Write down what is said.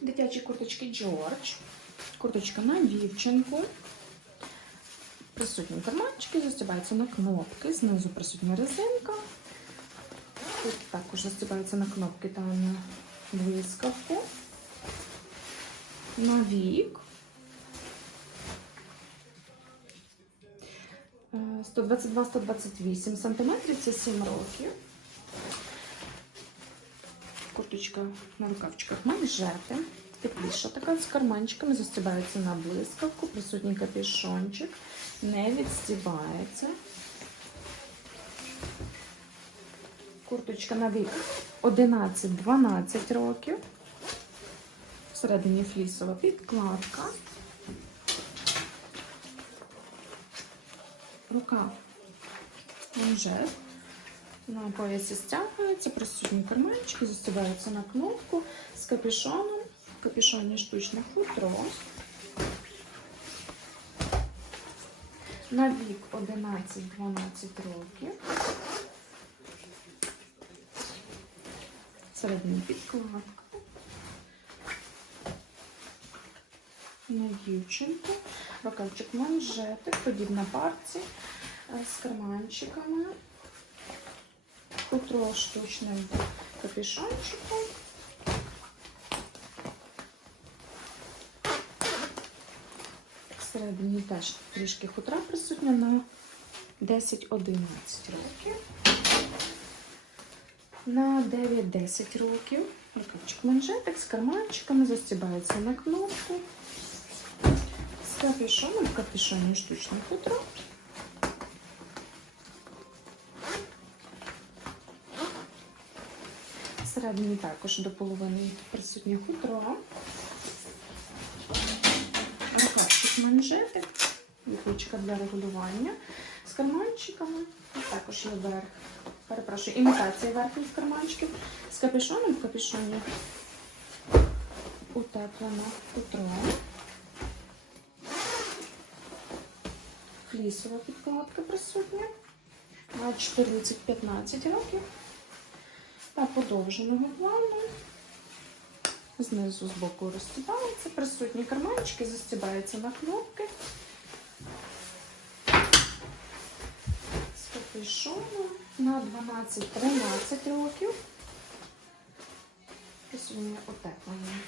Дитячі курточки Джордж. Курточка на дівчинку. Присутні карманчики, застібаються на кнопки. Знизу присутня резинка. Тут також застібаються на кнопки та на блискавку. На вік. Е, 122-128 сантиметрів, це 7 років. Курточка на рукавчиках манжети. Тепліша така з карманчиками, застібається на блискавку, присутній капюшончик, не відстібається. Курточка на вік 11-12 років. Всередині флісова підкладка. Рукав манжет. На поясі стягується, присутні карманчики, застібаються на кнопку з капюшоном. В капюшоні штучне хутро. На вік 11-12 років. Середня підкладка. На дівчинку. Рукавчик манжетик, подібна парці з карманчиками. Хутро штучним капюшончиком. Всередині теж трішки хутра присутня на 10-11 років. На 9-10 років. Рукавчик манжетик з карманчиками, застібається на кнопку. З капюшоном, в капюшоні штучне хутро. Всередині також до половини присутнє хутро. Рукавчик манжетик, віхочка для регулювання з карманчиками. Також є верх. Перепрошую, імітація верхніх карманчиків з капюшоном в капюшоні утеплено хутро. Флісова підкладка присутня на 14-15 років подовженого плану. Знизу з боку розстібається, присутні карманчики, застібаються на кнопки. З капюшоном на 12-13 років. Присутнє утеплення.